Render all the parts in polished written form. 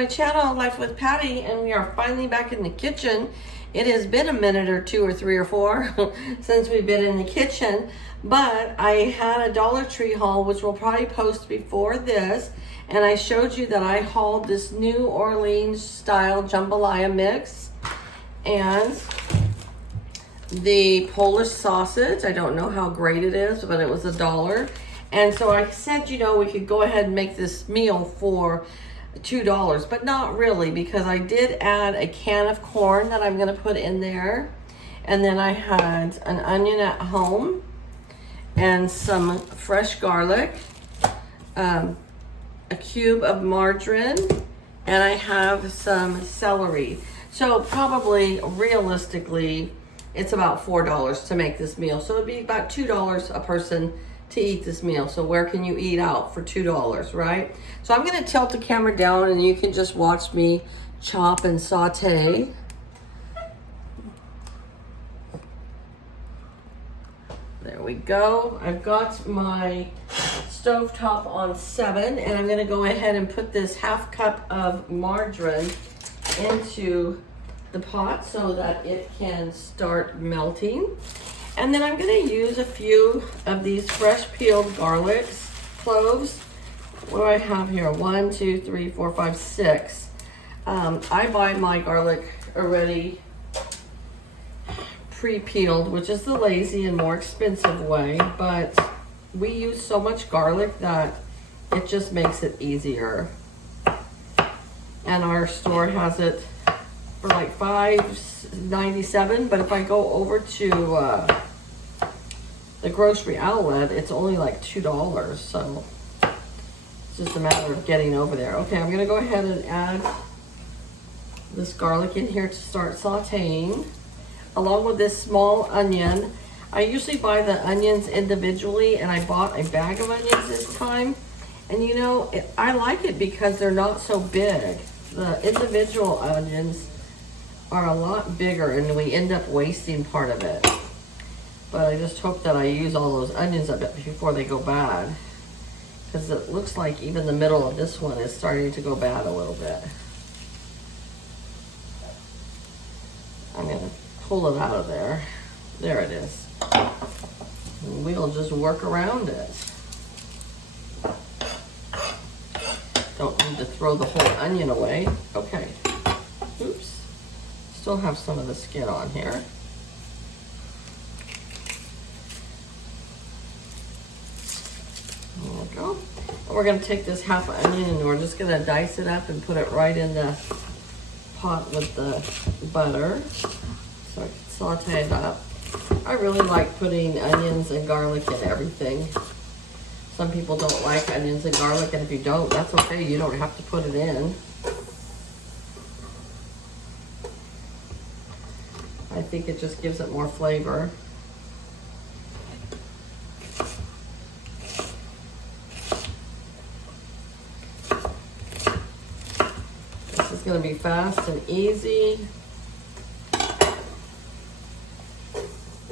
my channel, Life with Patty, and we are finally back in the kitchen. It has been a minute or two or three or four since we've been in the kitchen, but I had a Dollar Tree haul, which we'll probably post before this, and I showed you that I hauled this New Orleans style jambalaya mix and the Polish sausage. I don't know how great it is, but it was $1. And so I said, you know, we could go ahead and make this meal for $2, but not really, because I did add a can of corn that I'm going to put in there. And then I had an onion at home and some fresh garlic, a cube of margarine, and I have some celery. So probably, realistically, it's about $4 to make this meal. So it'd be about $2 a person to eat this meal. So where can you eat out for $2, right? So I'm gonna tilt the camera down and you can just watch me chop and saute. There we go. I've got my stovetop on 7, and I'm gonna go ahead and put this half cup of margarine into the pot so that it can start melting. And then I'm going to use a few of these fresh peeled garlics, cloves. What do I have here? 1, 2, 3, 4, 5, 6. I buy my garlic already pre-peeled, which is the lazy and more expensive way, but we use so much garlic that it just makes it easier. And our store has it for like $5.97, but if I go over to the grocery outlet, it's only like $2, so it's just a matter of getting over there. Okay, I'm gonna go ahead and add this garlic in here to start sauteing, along with this small onion. I usually buy the onions individually, and I bought a bag of onions this time. And you know, I like it because they're not so big. The individual onions are a lot bigger, and we end up wasting part of it. But I just hope that I use all those onions up before they go bad, because it looks like even the middle of this one is starting to go bad a little bit. I'm gonna pull it out of there. There it is. And we'll just work around it. Don't need to throw the whole onion away. Okay. Oops. Still have some of the skin on here. There we go. And we're going to take this half onion and we're just going to dice it up and put it right in the pot with the butter so I can saute it up. I really like putting onions and garlic in everything. Some people don't like onions and garlic, and if you don't, that's okay. You don't have to put it in. I think it just gives it more flavor. This is going to be fast and easy.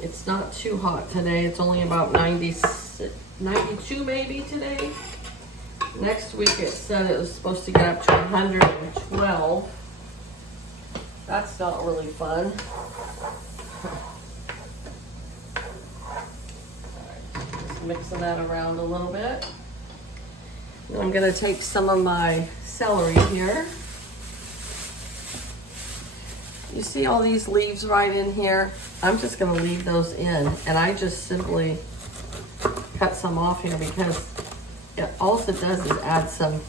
It's not too hot today. It's only about 92 maybe today. Next week it said it was supposed to get up to 112. That's not really fun. Just mixing that around a little bit. And I'm going to take some of my celery here. You see all these leaves right in here? I'm just going to leave those in, and I just simply cut some off here because all it does is add some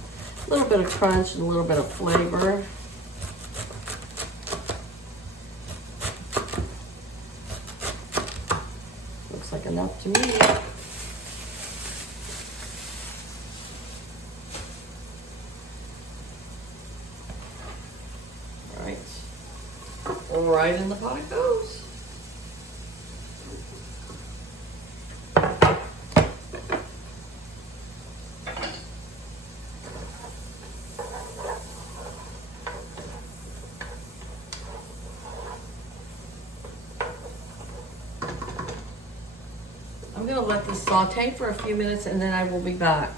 little bit of crunch and a little bit of flavor. Looks like enough to me. All right. Right in the pot it goes. I'm going to let this saute for a few minutes and then I will be back.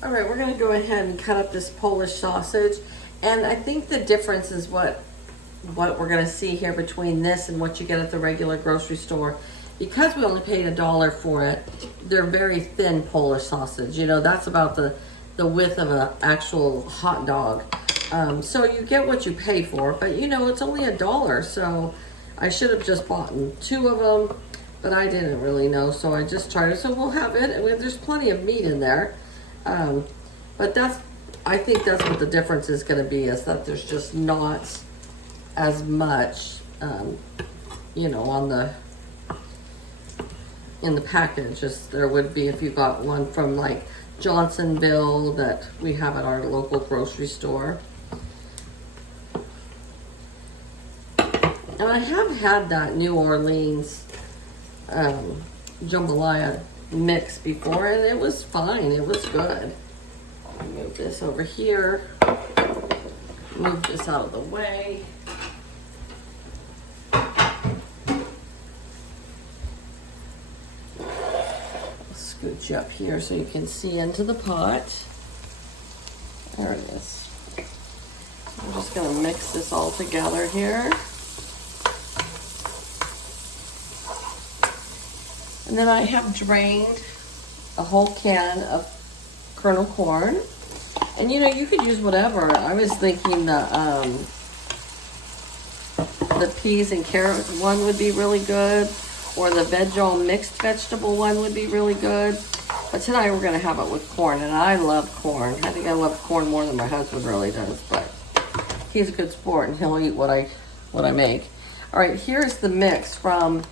All right, we're gonna go ahead and cut up this Polish sausage. And I think the difference is what we're gonna see here between this and what you get at the regular grocery store. Because we only paid $1 for it, they're very thin Polish sausage. You know, that's about the width of an actual hot dog. So you get what you pay for, but you know, it's only $1. So I should have just bought 2 of them, but I didn't really know. So I just tried it. So we'll have it. I mean, there's plenty of meat in there. But I think that's what the difference is going to be, is that there's just not as much, you know, in the package as there would be if you got one from like Johnsonville that we have at our local grocery store. And I have had that New Orleans jambalaya mix before, and it was fine. It was good. Move this over here. Move this out of the way. Scooch you up here so you can see into the pot. There it is. I'm just going to mix this all together here. And then I have drained a whole can of kernel corn. And you know, you could use whatever. I was thinking the peas and carrot one would be really good, or the veg-all mixed vegetable one would be really good. But tonight we're gonna have it with corn, and I love corn. I think I love corn more than my husband really does, but he's a good sport and he'll eat what I make. All right, here's the mix from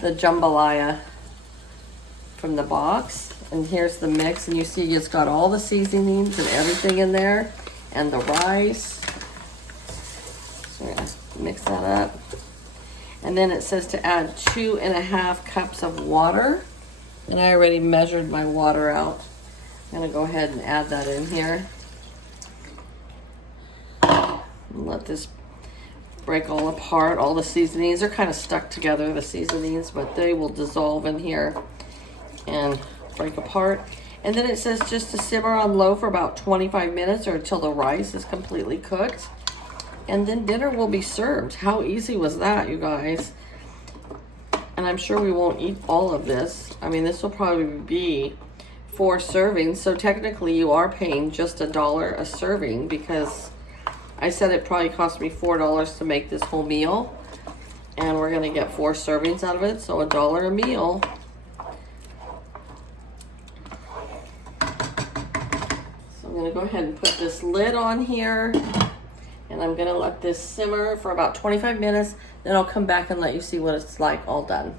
the jambalaya from the box, and here's the mix, and you see it's got all the seasonings and everything in there, and the rice. So we're gonna mix that up, and then it says to add 2.5 cups of water, and I already measured my water out. I'm gonna go ahead and add that in here and let this break all apart. All the seasonings are kind of stuck together, the seasonings, but they will dissolve in here and break apart. And then it says just to simmer on low for about 25 minutes or until the rice is completely cooked, and then dinner will be served. How easy was that, you guys? And I'm sure we won't eat all of this. I mean, this will probably be 4 servings, so technically you are paying just $1 a serving, because I said it probably cost me $4 to make this whole meal, and we're gonna get 4 servings out of it, so $1 a meal. I'm gonna go ahead and put this lid on here, and I'm gonna let this simmer for about 25 minutes. Then I'll come back and let you see what it's like all done.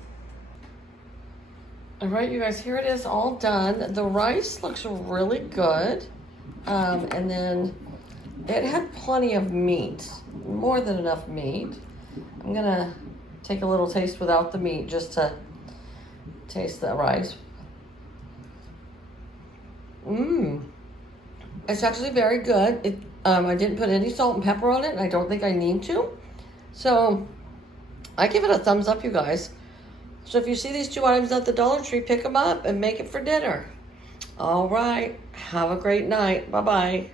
All right, you guys, here it is all done. The rice looks really good. And then it had plenty of meat, more than enough meat. I'm gonna take a little taste without the meat just to taste the rice. It's actually very good. I didn't put any salt and pepper on it, and I don't think I need to. So I give it a thumbs up, you guys. So if you see these 2 items at the Dollar Tree, pick them up and make it for dinner. All right. Have a great night. Bye-bye.